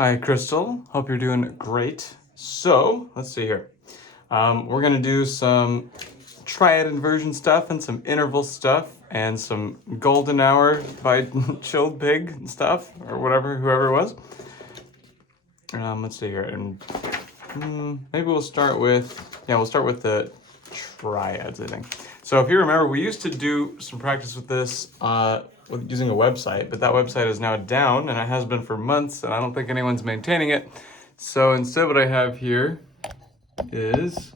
Hi, Kristal. Hope you're doing great. So, let's see here. We're going to do some triad inversion stuff and some interval stuff and some golden hour by Chilled Pig stuff or whatever, whoever it was. Let's see here. And maybe we'll start with the triads, I think. So if you remember, we used to do some practice with this with using a website, but that website is now down, and it has been for months, and I don't think anyone's maintaining it. So instead what I have here is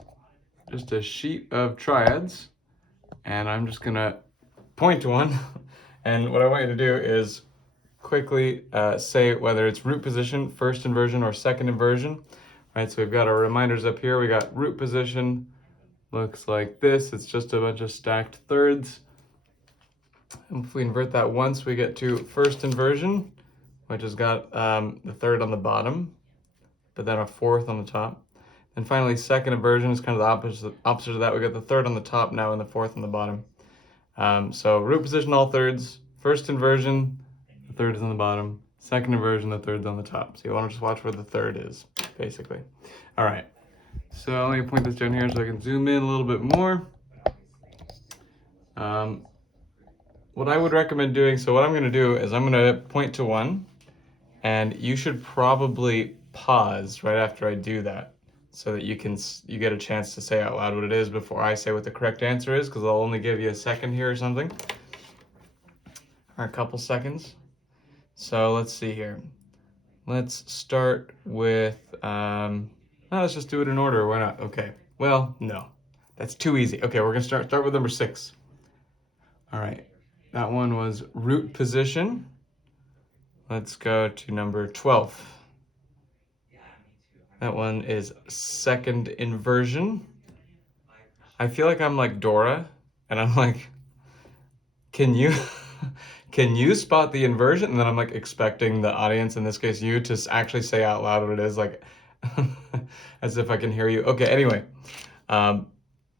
just a sheet of triads, and I'm just gonna point to one, and what I want you to do is quickly say whether it's root position, first inversion, or second inversion. All right, so we've got our reminders up here. We got root position, looks like this. It's just a bunch of stacked thirds. And if we invert that once, we get to first inversion, which has got the third on the bottom, but then a fourth on the top. And finally, second inversion is kind of the opposite of that. We got the third on the top now and the fourth on the bottom. So root position, all thirds. First inversion, the third is on the bottom. Second inversion, the third's on the top. So you want to just watch where the third is, basically. All right. So let me point this down here so I can zoom in a little bit more. What I would recommend doing, so what I'm going to do is I'm going to point to one, and you should probably pause right after I do that so that you get a chance to say out loud what it is before I say what the correct answer is, because I'll only give you a second here or something, or a couple seconds. So let's see here. Let's start with, let's just do it in order. Why not? Okay. Well, no, that's too easy. Okay, we're gonna start with number 6. All right, that one was root position. Let's go to number 12. That one is second inversion. I feel like I'm like Dora, and I'm like, can you spot the inversion? And then I'm like expecting the audience, in this case you, to actually say out loud what it is, like as if I can hear you. Okay, anyway. All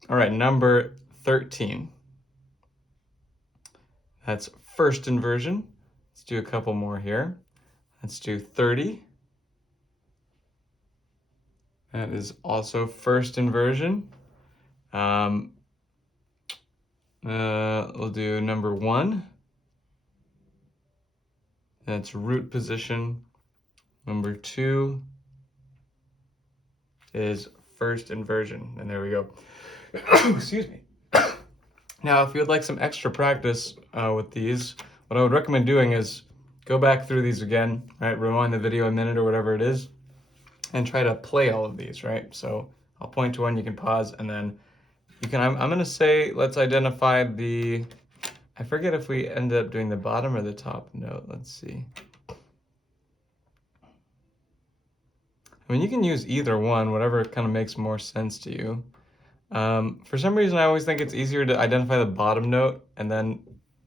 right, number 13. That's first inversion. Let's do a couple more here. Let's do 30. That is also first inversion. We'll do number 1. That's root position. Number 2 is first inversion. And there we go. Excuse me. Now, if you'd like some extra practice with these, what I would recommend doing is go back through these again, right? Rewind the video a minute or whatever it is, and try to play all of these, right? So I'll point to one, you can pause, and then you can, I'm gonna say, let's identify the, I forget if we end up doing the bottom or the top note. Let's see. I mean, you can use either one, whatever kind of makes more sense to you. For some reason, I always think it's easier to identify the bottom note and then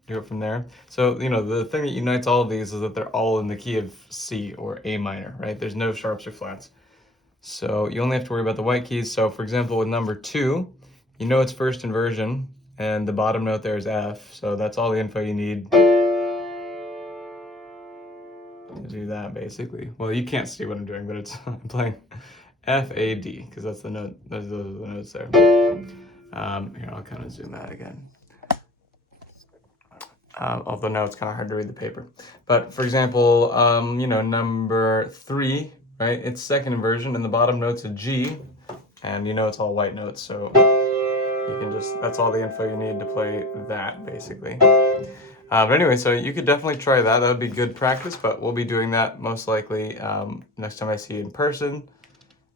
do it from there. So, you know, the thing that unites all of these is that they're all in the key of C or A minor, right? There's no sharps or flats. So you only have to worry about the white keys. So for example, with number 2, you know it's first inversion, and the bottom note there is F. So that's all the info you need to do that, basically. Well, you can't see what I'm doing, but it's I'm playing F, A, D, because that's the note. Those are the notes there. Here, I'll kind of zoom out again. Although now it's kind of hard to read the paper. But for example, you know, number 3, right? It's second inversion, and the bottom note's a G, and you know it's all white notes, so you can just, that's all the info you need to play that, basically. But anyway, so you could definitely try that. That would be good practice, but we'll be doing that most likely next time I see you in person.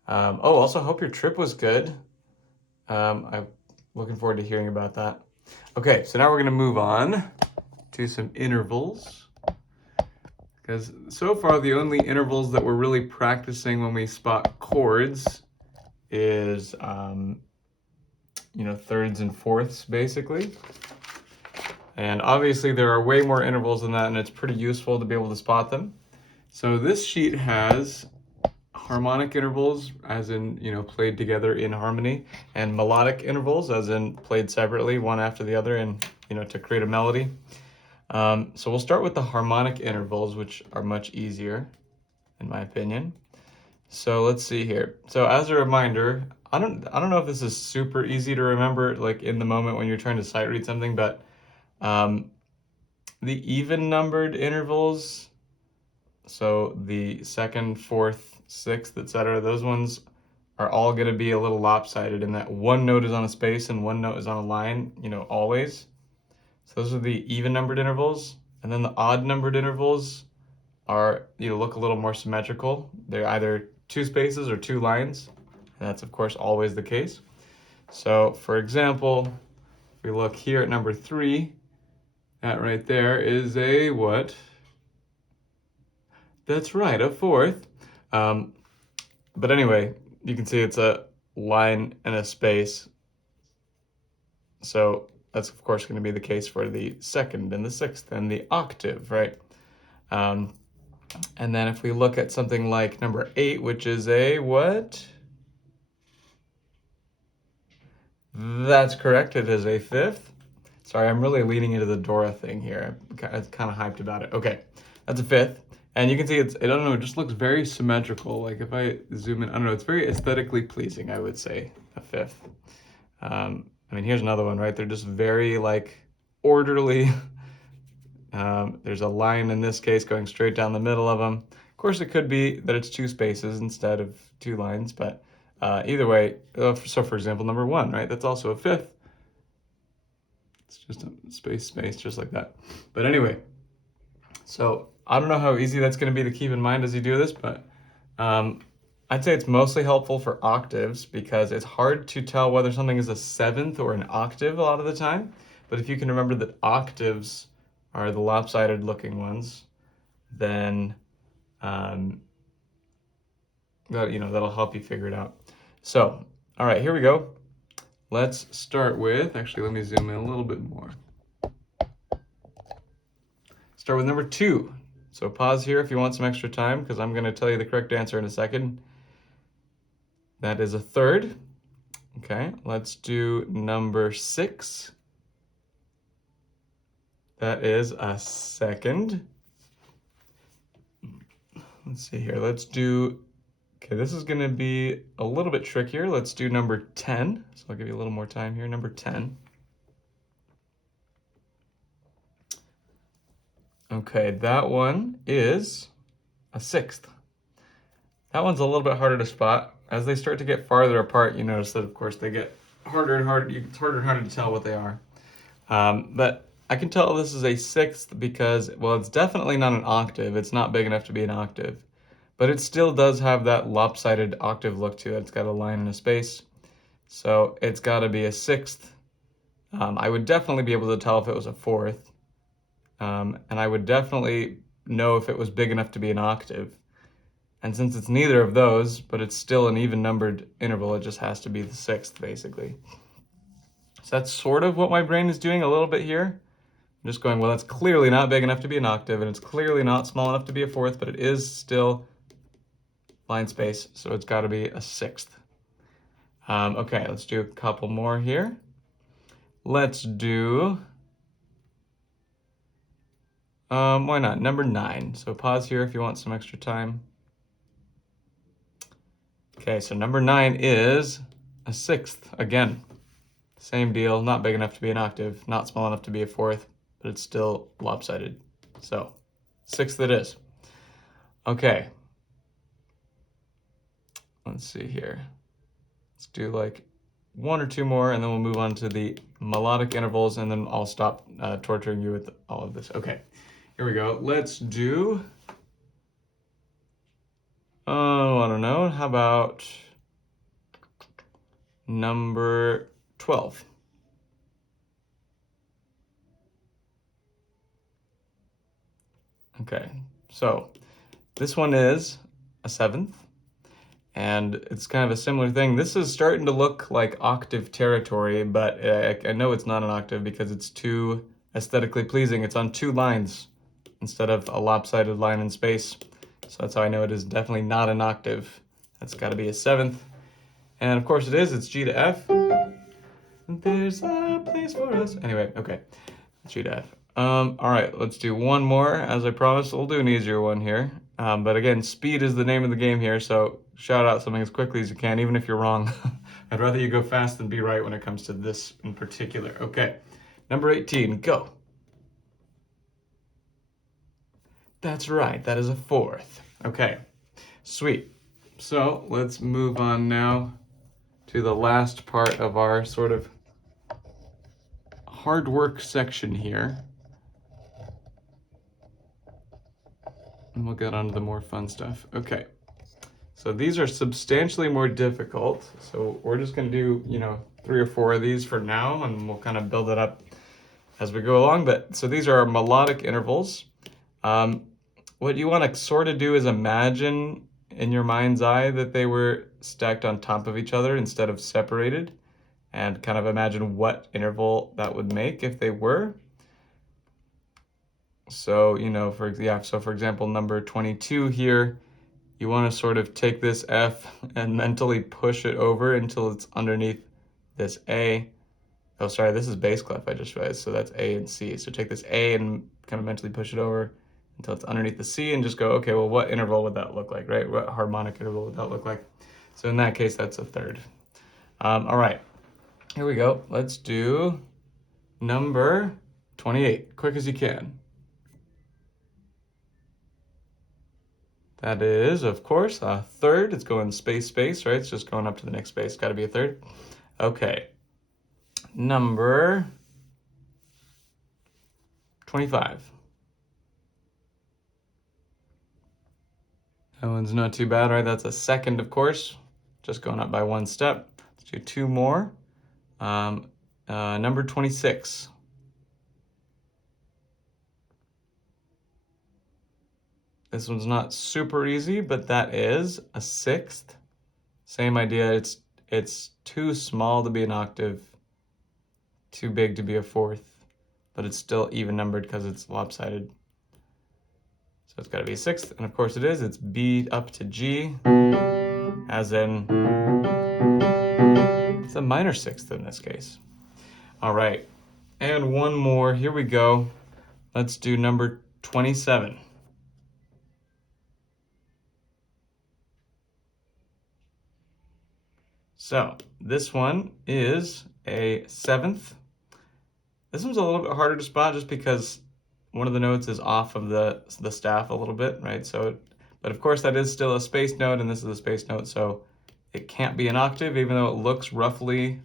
Also, hope your trip was good. I'm looking forward to hearing about that. Okay, so now we're gonna move on to some intervals. Because so far, the only intervals that we're really practicing when we spot chords is, you know, thirds and fourths, basically. And obviously there are way more intervals than that, and it's pretty useful to be able to spot them. So this sheet has harmonic intervals, as in, you know, played together in harmony, and melodic intervals, as in played separately, one after the other, and, you know, to create a melody. So we'll start with the harmonic intervals, which are much easier. in my opinion. So let's see here. So as a reminder, I don't know if this is super easy to remember, like in the moment when you're trying to sight read something, but the even numbered intervals, so the second, fourth, sixth, etc., those ones are all going to be a little lopsided in that one note is on a space and one note is on a line, you know, always. So those are the even numbered intervals. And then the odd numbered intervals are, you know, look a little more symmetrical. They're either two spaces or two lines. And that's of course always the case. So for example, if we look here at number 3, that right there is a what? That's right, a fourth. But anyway, you can see it's a line and a space. So that's of course going to be the case for the second and the sixth and the octave, right? And then if we look at something like number 8, which is a what? That's correct, it is a fifth. Sorry, I'm really leaning into the Dora thing here. I'm kind of hyped about it. Okay, that's a fifth. And you can see I don't know, it just looks very symmetrical. Like if I zoom in, I don't know, it's very aesthetically pleasing, I would say, a fifth. I mean, here's another one, right? They're just very like orderly. There's a line in this case going straight down the middle of them. Of course, it could be that it's two spaces instead of two lines, but either way, so for example, number 1, right? That's also a fifth. It's just a space, just like that. But anyway, so I don't know how easy that's going to be to keep in mind as you do this, but I'd say it's mostly helpful for octaves because it's hard to tell whether something is a seventh or an octave a lot of the time. But if you can remember that octaves are the lopsided looking ones, then that'll help you figure it out. So, all right, here we go. Let's start with, actually, let me zoom in a little bit more. Start with number 2. So pause here if you want some extra time, because I'm going to tell you the correct answer in a second. That is a third. Okay, let's do number 6. That is a second. Let's see here. Let's do, okay, this is going to be a little bit trickier. Let's do number 10. So I'll give you a little more time here. Number 10. Okay, that one is a sixth. That one's a little bit harder to spot. As they start to get farther apart, you notice that, of course, they get harder and harder. It's harder and harder to tell what they are. But I can tell this is a sixth because, well, it's definitely not an octave. It's not big enough to be an octave. But it still does have that lopsided octave look to it. It's got a line and a space. So it's got to be a sixth. I would definitely be able to tell if it was a fourth. And I would definitely know if it was big enough to be an octave. And since it's neither of those, but it's still an even numbered interval, it just has to be the sixth, basically. So that's sort of what my brain is doing a little bit here. I'm just going, well, that's clearly not big enough to be an octave, and it's clearly not small enough to be a fourth, but it is still line space, so it's got to be a sixth. Okay, let's do a couple more here. Let's do, why not, number 9. So pause here if you want some extra time. Okay, so number 9 is a sixth. Again, same deal, not big enough to be an octave, not small enough to be a fourth, but it's still lopsided. So, sixth it is. Okay. Let's see here. Let's do like 1 or 2 more, and then we'll move on to the melodic intervals, and then I'll stop torturing you with all of this. Okay, here we go. Let's do, I don't know, how about number 12? Okay, so this one is a seventh, and it's kind of a similar thing. This is starting to look like octave territory, but I know it's not an octave because it's too aesthetically pleasing. It's on 2 lines instead of a lopsided line in space. So that's how I know it is definitely not an octave. That's got to be a seventh. And of course it is, it's G to F. There's a place for us. Anyway, okay, G to F. All right, let's do one more. As I promised, we'll do an easier one here. But again, speed is the name of the game here, so shout out something as quickly as you can, even if you're wrong. I'd rather you go fast than be right when it comes to this in particular. Okay, number 18, go. That's right, that is a fourth. Okay, sweet. So let's move on now to the last part of our sort of hard work section here. And we'll get on to the more fun stuff. Okay, so these are substantially more difficult. So we're just gonna do, 3 or 4 of these for now, and we'll kind of build it up as we go along. But so these are our melodic intervals. What you want to sort of do is imagine in your mind's eye that they were stacked on top of each other instead of separated, and kind of imagine what interval that would make if they were. So, for example, number 22 here, you want to sort of take this F and mentally push it over until it's underneath this A. Oh, sorry, this is bass clef, I just realized, so that's A and C. So take this A and kind of mentally push it over until it's underneath the C and just go, okay, well, what interval would that look like, right? What harmonic interval would that look like? So in that case, that's a third. All right, here we go. Let's do number 28, quick as you can. That is, of course, a third. It's going space, space, right? It's just going up to the next space. Got to be a third. Okay. Number 25. That one's not too bad, right? That's a second, of course. Just going up by 1 step. Let's do 2 more. Number 26. This one's not super easy, but that is a sixth. Same idea, it's too small to be an octave, too big to be a fourth, but it's still even numbered because it's lopsided. So it's gotta be a sixth, and of course it is. It's B up to G, as in, it's a minor sixth in this case. All right, and one more, here we go. Let's do number 27. So this one is a seventh. This one's a little bit harder to spot just because one of the notes is off of the staff a little bit, right? So, but of course that is still a space note, and this is a space note, so it can't be an octave, even though it looks roughly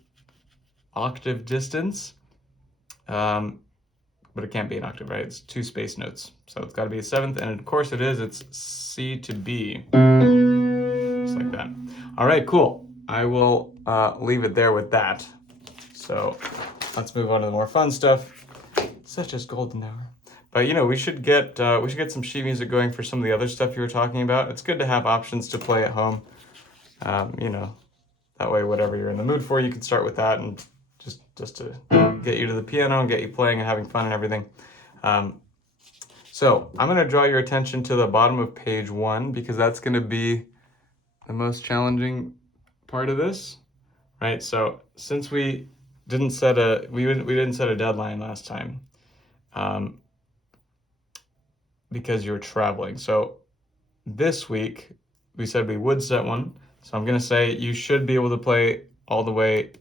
octave distance. But it can't be an octave, right? It's 2 space notes, so it's got to be a seventh, and of course it is. It's C to B, just like that. All right, cool. I will leave it there with that. So let's move on to the more fun stuff, such as Golden Hour. But we should get some sheet music going for some of the other stuff you were talking about. It's good to have options to play at home. That way, whatever you're in the mood for, you can start with that, and just to get you to the piano and get you playing and having fun and everything. So I'm going to draw your attention to the bottom of page 1 because that's going to be the most challenging part of this, right? So since we didn't set a deadline last time, because you were traveling. So this week we said we would set one. So I'm gonna say you should be able to play all the way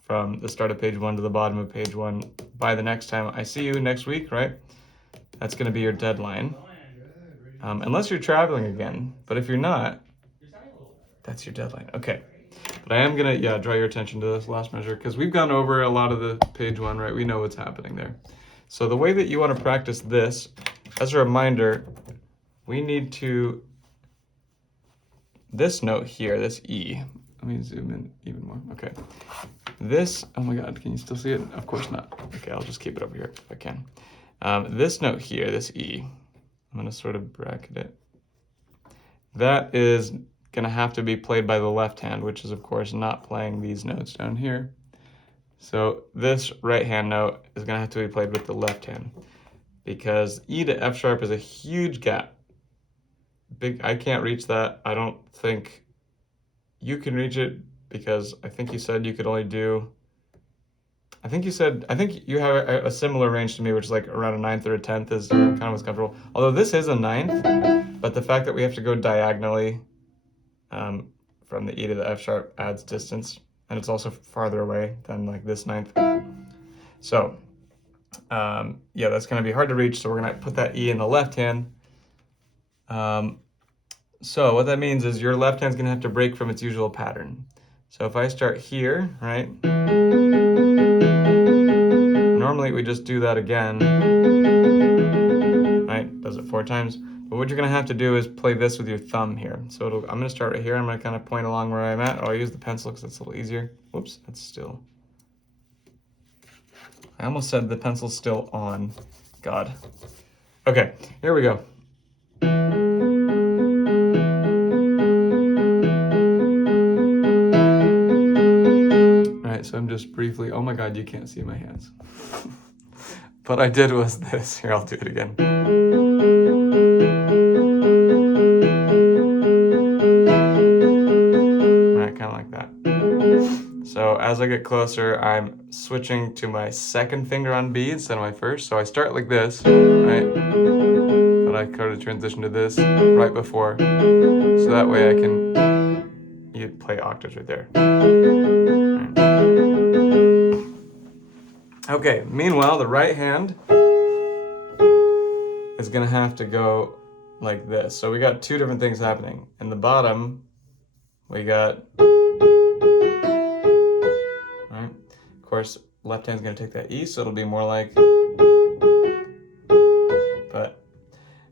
from the start of page 1 to the bottom of page 1 by the next time I see you next week, right? That's gonna be your deadline. Unless you're traveling again, but if you're not, that's your deadline. Okay. But I am gonna, draw your attention to this last measure because we've gone over a lot of the page 1, right? We know what's happening there. So the way that you want to practice this, as a reminder, we need to, this note here, this E, let me zoom in even more. Okay. This, oh my God, can you still see it? Of course not. Okay, I'll just keep it over here if I can. This note here, this E, I'm gonna sort of bracket it. That is gonna have to be played by the left hand, which is of course not playing these notes down here. So this right hand note is gonna have to be played with the left hand because E to F sharp is a huge gap. I can't reach that. I don't think you can reach it because I think you said you could only do, I think you have a similar range to me, which is like around a 9th or a 10th is kind of what's comfortable. Although this is a 9th, but the fact that we have to go diagonally from the E to the F sharp adds distance, and it's also farther away than like this ninth. So yeah, that's going to be hard to reach, so we're going to put that E in the left hand. So what that means is your left hand's going to have to break from its usual pattern. So if I start here, right, normally we just do that again, right, does it 4 times. But what you're going to have to do is play this with your thumb here. So I'm going to start right here. I'm going to kind of point along where I'm at. Oh, I'll use the pencil because it's a little easier. Whoops, that's still... I almost said the pencil's still on. God. Okay, here we go. All right, so I'm just briefly... Oh my God, you can't see my hands. What I did was this. Here, I'll do it again. So as I get closer, I'm switching to my second finger on B instead of my first. So I start like this, right? But I kind of transition to this right before. So that way I can play octaves right there. Right. Okay, meanwhile, the right hand is gonna have to go like this. So we got 2 different things happening. In the bottom, we got... Of course, left hand's going to take that E, so it'll be more like... But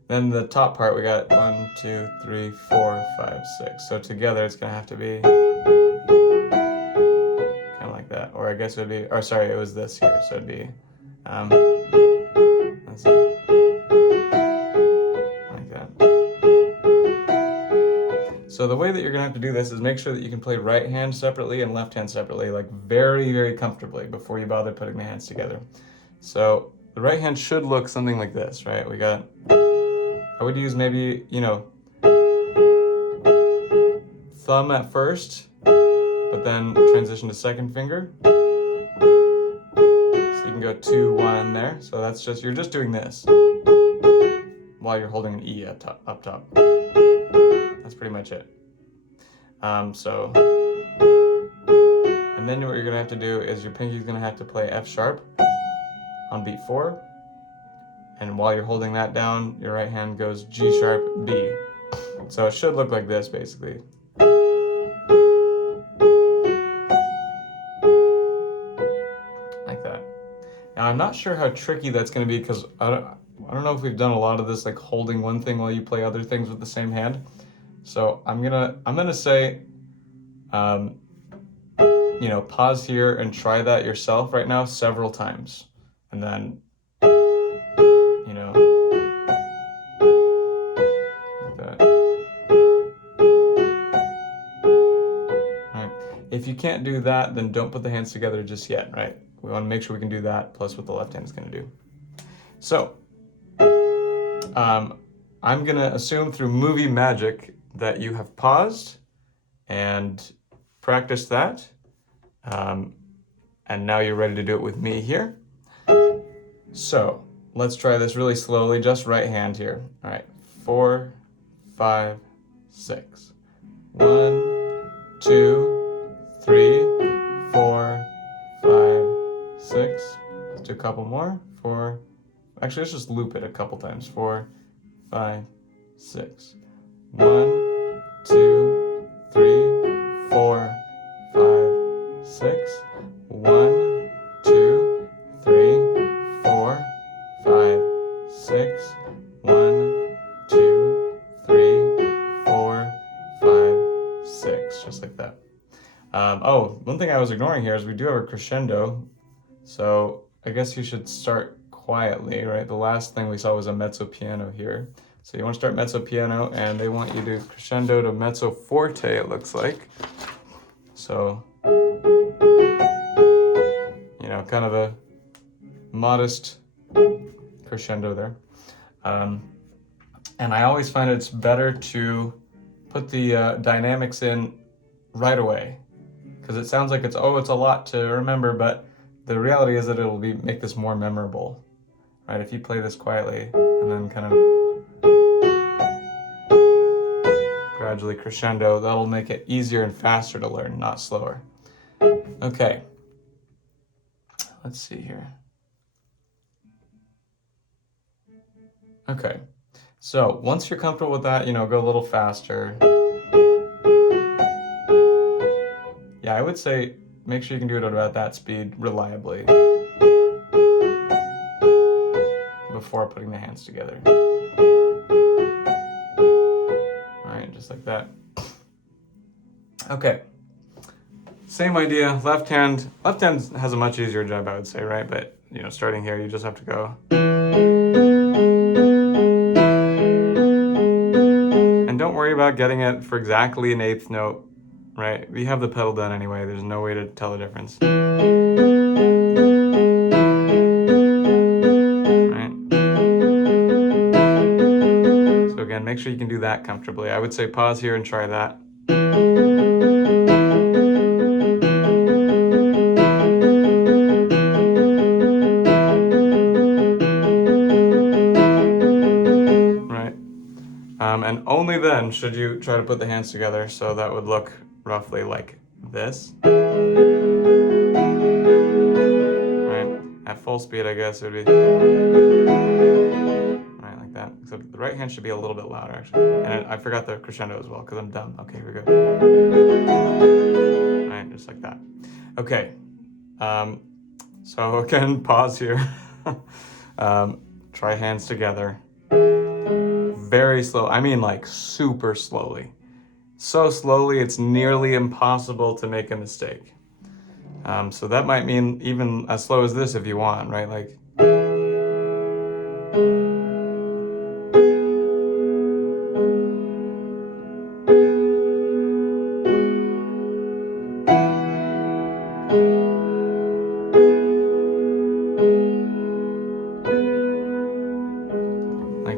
then the top part, we got 1, 2, 3, 4, 5, 6. So together, it's going to have to be kind of like that. Or I guess it would be... Or sorry, it was this here. So it'd be... let's see. Like that. So the way that you're going to have to do this is make sure that you can play right hand separately and left hand separately, like very, very comfortably before you bother putting the hands together. So the right hand should look something like this, right? We got, I would use maybe, you know, thumb at first, but then transition to second finger. So you can go 2, 1 there. So that's just, you're just doing this while you're holding an E up top. That's pretty much it. And then what you're gonna have to do is your pinky's gonna have to play F sharp on beat 4. And while you're holding that down, your right hand goes G sharp, B. So it should look like this, basically. Like that. Now I'm not sure how tricky that's gonna be because I don't know if we've done a lot of this, like holding one thing while you play other things with the same hand. So I'm gonna say, you know, pause here and try that yourself right now several times, and then, you know, like that. All right. If you can't do that, then don't put the hands together just yet, right? We want to make sure we can do that plus what the left hand is going to do. So, I'm going to assume through movie magic that you have paused and practiced that. And now you're ready to do it with me here. So let's try this really slowly, just right hand here. All right, 4, 5, 6. 1, 2, 3, 4, 5, 6. Let's do a couple more. 4. Actually, let's just loop it a couple times. 4, 5, 6. 1, 2, 3, 4, 5, 6. 1, 2, 3, 4, 5, 6. 1, 2, 3, 4, 5, 6. Just like that. Oh, one thing I was ignoring here is we do have a crescendo. So I guess you should start quietly, right? The last thing we saw was a mezzo piano here. So you want to start mezzo piano, and they want you to crescendo to mezzo forte, it looks like. So, you know, kind of a modest crescendo there. And I always find it's better to put the dynamics in right away, because it sounds like it's a lot to remember, but the reality is that it'll make this more memorable, right? If you play this quietly and then kind of gradually crescendo. That'll make it easier and faster to learn, not slower. Okay. Let's see here. Okay. So once you're comfortable with that, go a little faster. Yeah, I would say make sure you can do it at about that speed reliably before putting the hands together. All right, just like that. Okay. Same idea. Left hand has a much easier job, I would say, right? But starting here, you just have to go. And don't worry about getting it for exactly an eighth note, right? We have the pedal done anyway. There's no way to tell the difference. Right? So again, make sure you can do that comfortably. I would say pause here and try that. And only then should you try to put the hands together, so that would look roughly like this. Right? At full speed, I guess it would be right like that. Except the right hand should be a little bit louder, actually. And I forgot the crescendo as well, because I'm dumb. Okay, here we go. Right, just like that. Okay. So again, pause here. Try hands together. Very slow. I mean, like super slowly. So slowly, it's nearly impossible to make a mistake. So that might mean even as slow as this if you want, right? Like.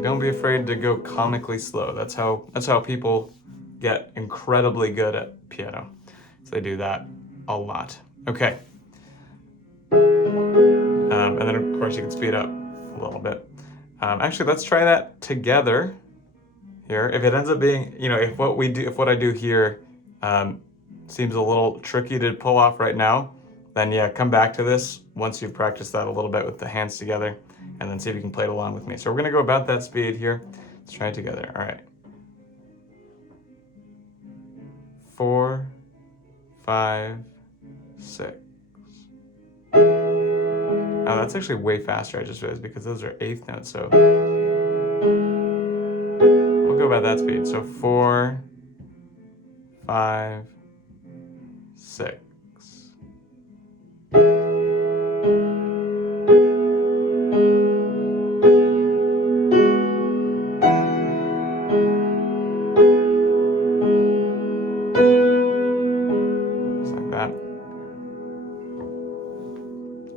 Don't be afraid to go comically slow. That's how people get incredibly good at piano. So they do that a lot. Okay. And then of course you can speed up a little bit. Actually, let's try that together here. If it ends up being, if what I do here seems a little tricky to pull off right now, then yeah, come back to this once you've practiced that a little bit with the hands together, and then see if you can play it along with me. So we're gonna go about that speed here. Let's try it together. All right. 4, 5, 6. Oh, that's actually way faster, I just realized, because those are eighth notes, so we'll go about that speed. So 4, 5, 6.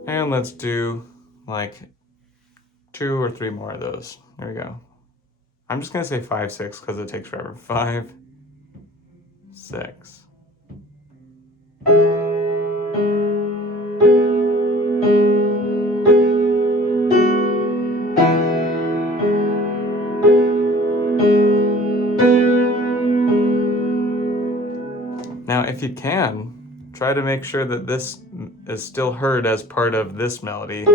And let's do like 2 or 3 more of those. There we go. I'm just gonna say 5, 6 because it takes forever. 5, 6. Now, if you can, try to make sure that this is still heard as part of this melody.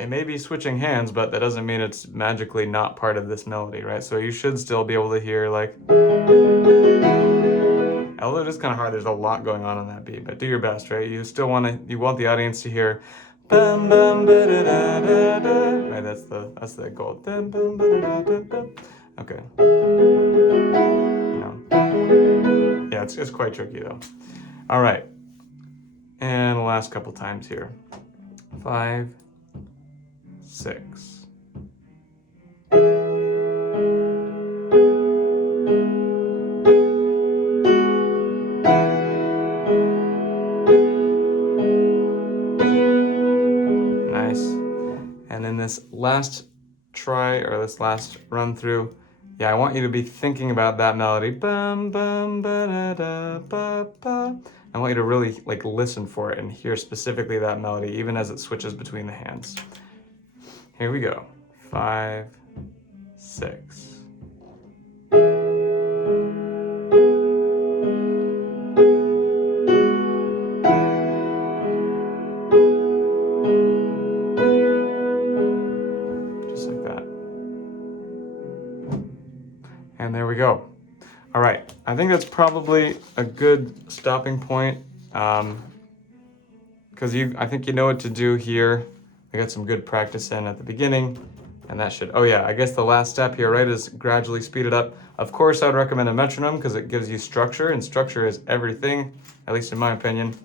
It may be switching hands, but that doesn't mean it's magically not part of this melody, right? So you should still be able to hear, like, although it is kind of hard, there's a lot going on that beat, but do your best, right? You want the audience to hear bum bum ba da da da da. Right, that's the goal. Dum, bum, ba, da, da, da. Okay. Yeah, it's quite tricky though. All right. And the last couple times here. 5, 6. Nice. And in this last try, or this last run through, yeah, I want you to be thinking about that melody. Bum, bum, ba, da, da, ba, ba. I want you to really like listen for it and hear specifically that melody, even as it switches between the hands. Here we go. 5, 6. And there we go. All right, I think that's probably a good stopping point. Because I think you know what to do here. I got some good practice in at the beginning, and that should, oh yeah, I guess the last step here, right, is gradually speed it up. Of course, I would recommend a metronome because it gives you structure, and structure is everything, at least in my opinion.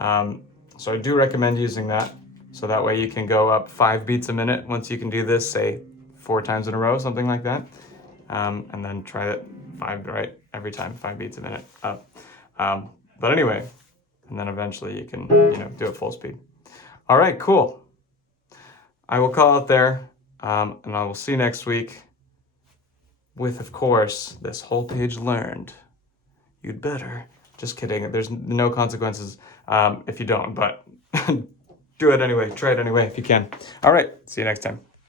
So I do recommend using that, so that way you can go up 5 beats a minute once you can do this, say 4 times in a row, something like that. And then try it 5, right, every time, 5 beats a minute up. But anyway, and then eventually you can, do it full speed. All right, cool. I will call it there, and I will see you next week with, of course, this whole page learned. You'd better. Just kidding. There's no consequences if you don't, but do it anyway. Try it anyway if you can. All right, see you next time.